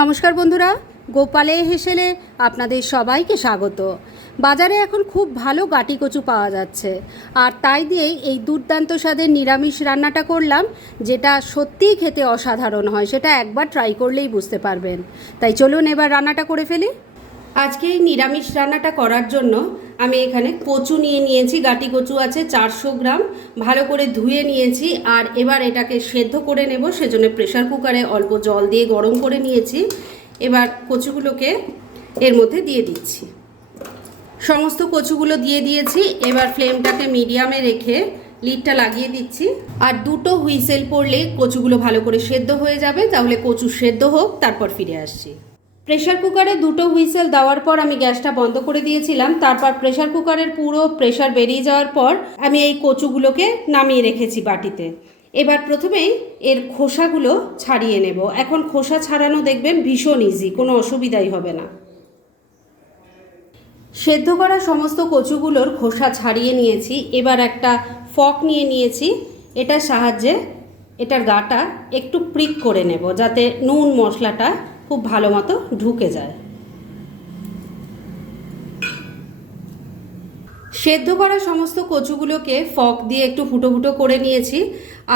নমস্কার বন্ধুরা, গোপালে হেসেলে আপনাদের সবাইকে স্বাগত। বাজারে এখন খুব ভালো গাটি কচু পাওয়া যাচ্ছে। আর তাই দিয়েই এই দুর্দান্ত স্বাদের নিরামিষ রান্নাটা করলাম, যেটা সত্যিই খেতে অসাধারণ হয়, সেটা একবার ট্রাই করলেই বুঝতে পারবেন। তাই চলুন এবার রান্নাটা করে ফেলি। আজকে এই নিরামিষ রান্নাটা করার জন্য আমি এখানে কচু নিয়ে নিয়েছি, গাটি কচু আছে, চারশো গ্রাম। ভালো করে ধুয়ে নিয়েছি আর এবার এটাকে সেদ্ধ করে নেব, সেজন্য প্রেশার কুকারে অল্প জল দিয়ে গরম করে নিয়েছি। এবার কচুগুলোকে এর মধ্যে দিয়ে দিচ্ছি। সমস্ত কচুগুলো দিয়ে দিয়েছি, এবার ফ্লেমটাকে মিডিয়ামে রেখে লিডটা লাগিয়ে দিচ্ছি। আর দুটো হুইসেল পড়লে কচুগুলো ভালো করে সেদ্ধ হয়ে যাবে, তাহলে কচু সেদ্ধ হোক, তারপর ফিরে আসছি। প্রেশার কুকারে দুটো হুইসেল দেওয়ার পর আমি গ্যাসটা বন্ধ করে দিয়েছিলাম। তারপর প্রেশার কুকারের পুরো প্রেশার বেরিয়ে যাওয়ার পর আমি এই কচুগুলোকে নামিয়ে রেখেছি বাটিতে। এবার প্রথমেই এর খোসাগুলো ছাড়িয়ে নেব। এখন খোসা ছাড়ানো দেখবেন ভীষণ ইজি কোনো অসুবিধাই হবে না। সেদ্ধ করা সমস্ত কচুগুলোর খোসা ছাড়িয়ে নিয়েছি। এবার একটা ফক নিয়ে নিয়েছি। এটার সাহায্যে এটার গাটা একটু প্রিক করে নেব, যাতে নুন মশলাটা খুব ভালো মতো ঢুকে যায়। সেদ্ধ করা সমস্ত কচুগুলোকে ফক দিয়ে একটু ফুটো ফুটো করে নিয়েছি।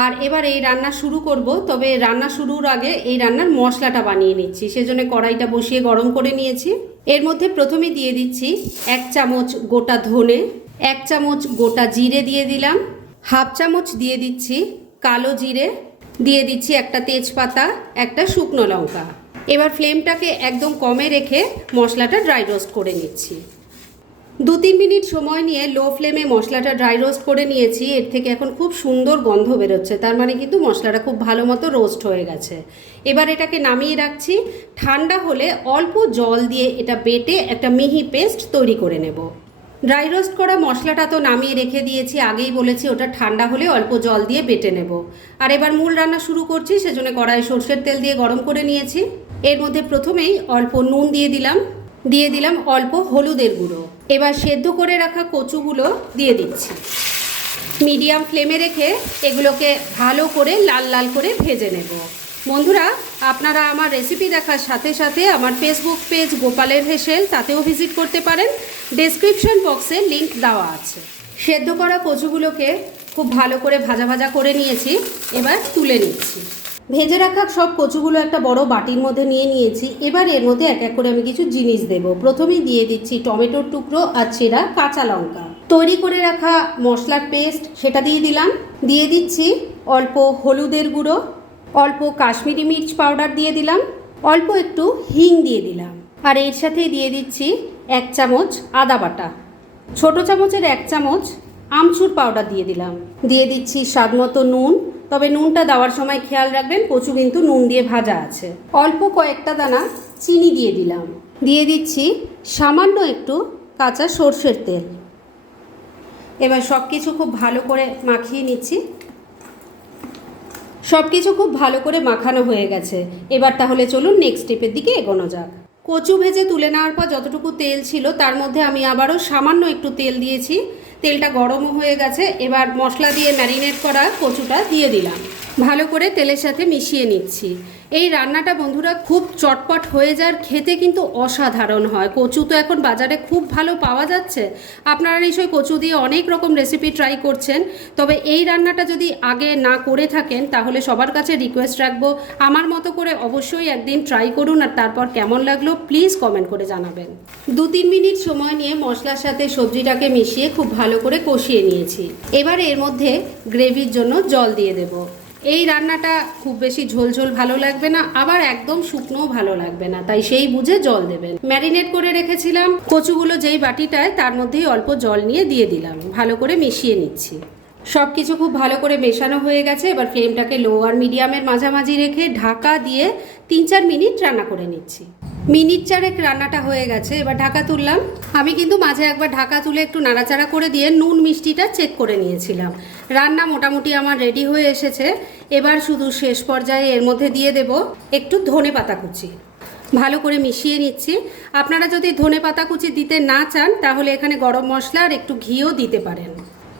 আর এবার এই রান্না শুরু করব, তবে রান্না শুরুর আগে এই রান্নার মশলাটা বানিয়ে নিচ্ছি। সেজন্য কড়াইটা বসিয়ে গরম করে নিয়েছি। এর মধ্যে প্রথমে দিয়ে দিচ্ছি এক চামচ গোটা ধনে, এক চামচ গোটা জিরে দিয়ে দিলাম, হাফ চামচ দিয়ে দিচ্ছি কালো জিরে, দিয়ে দিচ্ছি একটা তেজপাতা, একটা শুকনো লঙ্কা। এবার ফ্লেমটাকে একদম কমে রেখে মশলাটা ড্রাই রোস্ট করে নিচ্ছি। দু তিন মিনিট সময় নিয়ে লো ফ্লেমে মশলাটা ড্রাই রোস্ট করে নিয়েছি। এর থেকে এখন খুব সুন্দর গন্ধ বেরোচ্ছে। তার মানে কিন্তু মশলাটা খুব ভালো মতো রোস্ট হয়ে গেছে। এবার এটাকে নামিয়ে রাখছি। ঠান্ডা হলে অল্প জল দিয়ে এটা বেটে একটা মিহি পেস্ট তৈরি করে নেব। ড্রাই রোস্ট করা মশলাটা তো নামিয়ে রেখে দিয়েছি। আগেই বলেছি ওটা ঠান্ডা হলে অল্প জল দিয়ে বেটে নেব। আর এবার মূল রান্না শুরু করছি। সেজন্য কড়াই সর্ষের তেল দিয়ে গরম করে নিয়েছি। এর মধ্যে প্রথমেই অল্প নুন দিয়ে দিলাম দিয়ে দিলাম অল্প হলুদের গুঁড়ো। এবার সেদ্ধ করে রাখা কচুগুলো দিয়ে দিচ্ছি। মিডিয়াম ফ্লেমে রেখে এগুলোকে ভালো করে লাল লাল করে ভেজে নেব। বন্ধুরা, আপনারা আমার রেসিপি দেখার সাথে সাথে আমার ফেসবুক পেজ গোপালের হেসেল তাতেও ভিজিট করতে পারেন। ডেসক্রিপশন বক্সে লিংক দেওয়া আছে। সেদ্ধ করা কচুগুলোকে খুব ভালো করে ভাজা ভাজা করে নিয়েছি। এবার তুলে নিচ্ছি। ভেজে রাখা সব কচুগুলো একটা বড় বাটির মধ্যে নিয়ে নিয়েছি। এবার এর মধ্যে এক এক করে আমি কিছু জিনিস দেব। প্রথমেই দিয়ে দিচ্ছি টমেটোর টুকরো আর ছেঁড়া কাঁচা লঙ্কা। তৈরি করে রাখা মশলার পেস্ট, সেটা দিয়ে দিলাম। দিয়ে দিচ্ছি অল্প হলুদের গুঁড়ো, অল্প কাশ্মীরি মির্চ পাউডার দিয়ে দিলাম, অল্প একটু হিং দিয়ে দিলাম। আর এর সাথে দিয়ে দিচ্ছি এক চামচ আদা বাটা। ছোট চামচের এক চামচ আমচুর পাউডার দিয়ে দিলাম। দিয়ে দিচ্ছি স্বাদ মতো নুন তবে নুনটা দেওয়ার সময় খেয়াল রাখবেন, কচু কিন্তু নুন দিয়ে ভাজা আছে। অল্প কয়েকটা দানা চিনি দিয়ে দিলাম। দিয়ে দিচ্ছি সামান্য একটু কাঁচা সর্ষের তেল। এবার সব কিছু খুব ভালো করে মাখিয়ে নিচ্ছি। সব কিছু খুব ভালো করে মাখানো হয়ে গেছে। এবার তাহলে চলুন নেক্সট স্টেপের দিকে এগোনো যাক। কচু ভেজে তুলে নেওয়ার পর যতটুকু তেল ছিল, তার মধ্যে আমি আবারও সামান্য একটু তেল দিয়েছি। তেলটা গরমও হয়ে গেছে, এবার মশলা দিয়ে ম্যারিনেট করা কচুটা দিয়ে দিলাম। ভালো করে তেলের সাথে মিশিয়ে নিচ্ছি। এই রান্নাটা বন্ধুরা খুব চটপট হয়ে যার খেতে কিন্তু অসাধারণ হয়। কচু তো এখন বাজারে খুব ভালো পাওয়া যাচ্ছে। আপনারা নিশ্চয়ই কচু দিয়ে অনেক রকম রেসিপি ট্রাই করছেন। তবে এই রান্নাটা যদি আগে না করে থাকেন, তাহলে সবার কাছে রিকোয়েস্ট রাখব। আমার মতো করে অবশ্যই একদিন ট্রাই করুন আর তারপর কেমন লাগল প্লিজ কমেন্ট করে জানাবেন। দু তিন মিনিট সময় নিয়ে মশলার সাথে সবজিটাকে মিশিয়ে খুব ভালো করে কষিয়ে নিয়েছি। এবার এর মধ্যে গ্রেভির জন্য জল দিয়ে দেবো। এই রান্নাটা খুব বেশি ঝোলঝোল ভালো লাগবে না, আবার একদম শুকনোও ভালো লাগবে না, তাই সেই বুঝে জল দেবেন। ম্যারিনেট করে রেখেছিলাম, কচুগুলো যেই বাটিটায় তার মধ্যেই অল্প জল নিয়ে দিয়ে দিলাম, ভালো করে মিশিয়ে নিচ্ছি। সব কিছু খুব ভালো করে মেশানো হয়ে গেছে, এবার ফ্লেমটাকে লো আর মিডিয়ামের মাঝামাঝি রেখে ঢাকা দিয়ে তিন চার মিনিট রান্না করে নিচ্ছি। মিনিট চারেক রান্নাটা হয়ে গেছে, এবার ঢাকা তুললাম। আমি কিন্তু মাঝে একবার ঢাকা তুলে একটু নাড়াচাড়া করে দিয়ে নুন মিষ্টিটা চেক করে নিয়েছিলাম। রান্না মোটামুটি আমার রেডি হয়ে এসেছে। এবার শুধু শেষ পর্যায়ে এর মধ্যে দিয়ে দেব একটু ধনে পাতা কুচি। ভালো করে মিশিয়ে নিচ্ছি। আপনারা যদি ধনে পাতা কুচি দিতে না চান, তাহলে এখানে গরম মশলা আর একটু ঘিও দিতে পারেন।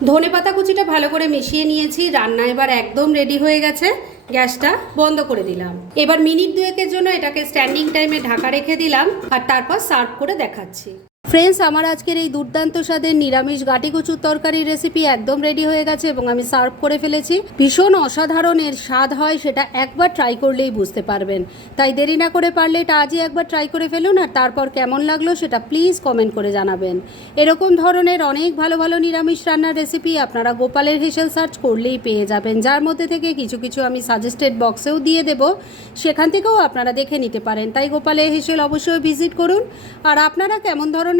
ধনে পাতা কুচিটা ভালো করে মিশিয়ে নিয়েছি। রান্না এবার একদম রেডি হয়ে গেছে। গ্যাসটা বন্ধ করে দিলাম। এবার মিনিট দুয়েকের জন্য এটাকে স্ট্যান্ডিং টাইমে ঢাকা রেখে দিলাম। আর তারপর সার্ভ করে দেখাচ্ছি। ফ্রেন্ডস আমার আজকের এই দুর্দান্ত স্বাদের নিরামিষ গাটি কচুর তরকারির রেসিপি একদম রেডি হয়ে গেছে এবং আমি সার্ভ করে ফেলেছি। ভীষণ অসাধারণ এর স্বাদ হয়, সেটা একবার ট্রাই করলেই বুঝতে পারবেন। তাই দেরি না করে পারলে এটা আজই একবার ট্রাই করে ফেলুন আর তারপর কেমন লাগল সেটা প্লিজ কমেন্ট করে জানাবেন। এরকম ধরনের অনেক ভালো ভালো নিরামিষ রান্নার রেসিপি আপনারা গোপালের হেসেল সার্চ করলেই পেয়ে যাবেন, যার মধ্যে থেকে কিছু কিছু আমি সাজেস্টেড বক্সেও দিয়ে দেব। সেখান থেকেও আপনারা দেখে নিতে পারেন। তাই গোপালের হেসেল অবশ্যই ভিজিট করুন। আর আপনারা কেমন ধরনের